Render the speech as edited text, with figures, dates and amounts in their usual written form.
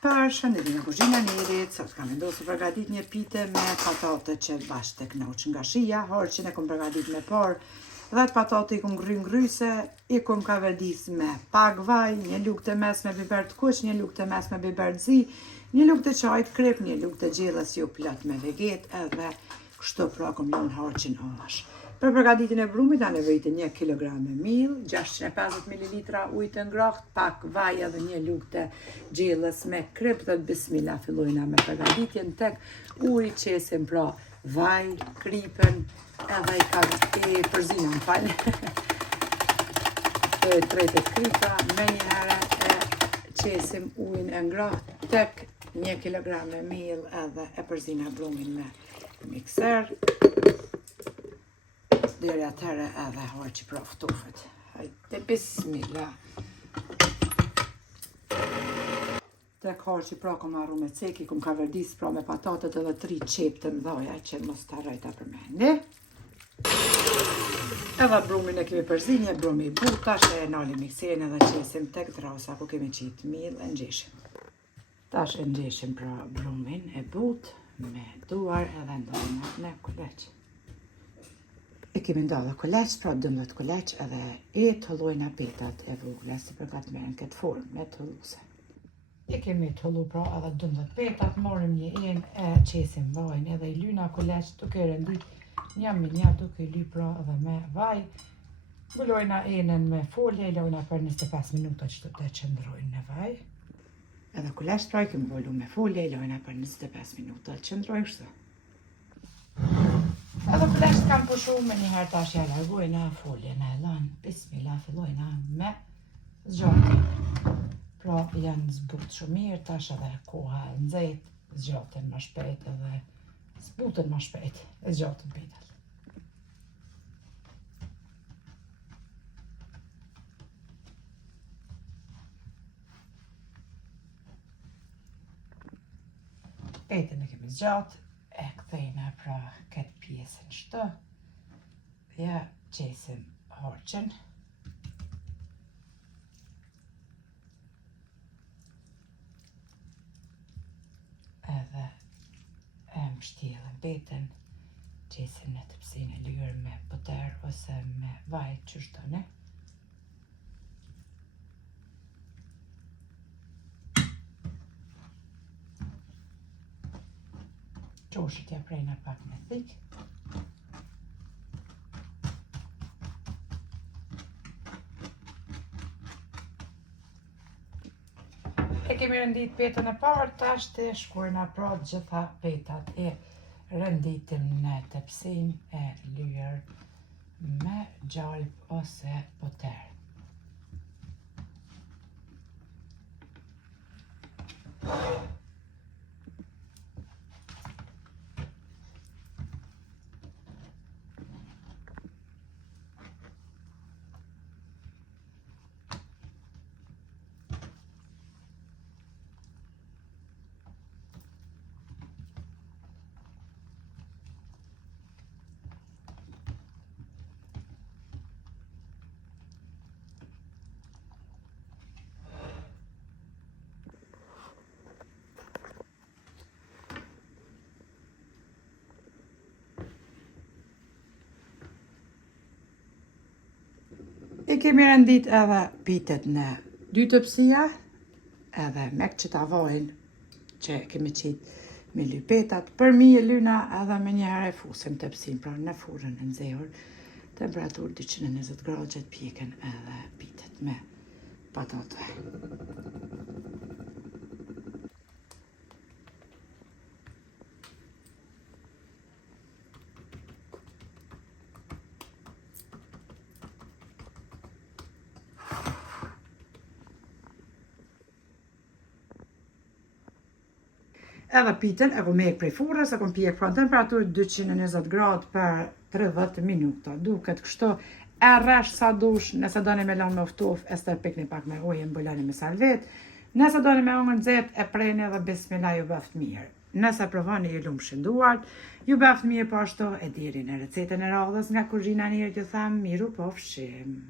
Përshëndetje në kuzhinën e Irit, sot kam vendosur përgatit një pite me patate që bashkë të knoq nga shia, horçin e kom përgatit me por, 10 patate i kom ngryse, i kom kaverdis me pak vaj, një lugë të mes me biber të kuq, një lugë të mes me biber të zi, një lugë të qajt krip, një lugë të gjellës ju plot me veget, edhe kështu pra kom lënë horçin omash. Për përgatitjen e brumit a nevojitë 1 kg miell, 650 ml ujë të ngrohtë, pak vaj edhe një lugë të gjellës me krip, dhe bismillah fillojna me përgatitjen tek uji qesim pra vaj, kripën, edhe i përzinë më fal. E tretet kripa, me një herë e qesim ujin e ngrohtë tek 1 kg miell edhe e përzina brumin me mikser. Deri atëherë edhe horçi pra ftofet. Hajde bismillah. Tek horçi pra kom marru me ceki, kom kaverdis pra me patatet edhe 3 qep të mdhaja që mos të harroj ta përmendi. Edhe brumin e kemi përzinje, brumi i butë, tash e nalim mikserin edhe qesim tek drasa ku kemi qit miell e nxeshim. Tash e nxeshim pra brumin e butë me duar edhe ndajna në kuleq. E kemi ndodhe kuleq, pra 12 kuleq edhe e të hollojna petat e vogla si përgatmen këtë formë me të holluse. E kemi të hollu pra edhe 12 petat, morim një enë e qesim vajin edhe i lyna kuleq duke rendit një me një duke i ly pra edhe me vaj. Mbulojna enën me folje, i lojna për 25 minuta që të qëndrojnë në vaj. Edhe kuleq pra i kemi mbullu me folje, i lojna për 25 minuta të qëndrojnë kështu. Edhe kuleqt kam pushu me njëherë tash ja largojna foljen e lanë, bismillah fillojna me zgjatin. Pra janë zbut shumë mirë, tash edhe koha e nxehtë, zgjaten më shpejt edhe zbuten më shpejt, e zgjaten petat. Petën e kemi zgjatë, e kthejna pra këtë pjesën shtë, ja qesim horçën. Edhe e mbështjellën petën, qesim në tepsinë e lyrë me puter ose me vaj qysh doni. Qoshit ja prejna pak me thik. E kemi rendit petën e parë, tash të shkojna pra gjitha petat e renditim në tepsin e lyrë me gjalp ose puter. I kemi rendit edhe pitet në 2 tepsia, edhe me që ta vojnë që kemi qit me ly petat, për mi e lyna edhe me njëherë e fusim tepsin, pra në furrën e nxehur, temperaturë 220 gradë që të pjeken edhe pitet me patate. Edhe pitën e kom mek prej furrës, e kom pjek pra në temperaturë 220 gradë për 30 minuta. Duket kështu e rresh sa dush, nëse doni me lanë me ftof, e stërpikni pak me ujë, mbuloni me salvet. Nëse doni me hongër nxehtë, e prejni edhe bismillah ju bëft mirë. Nëse provoni ju lumshin duart, ju bëft mirë po ashtu e diri në recetën e radhës nga kuzhina e Irit, ju them miru po fshim.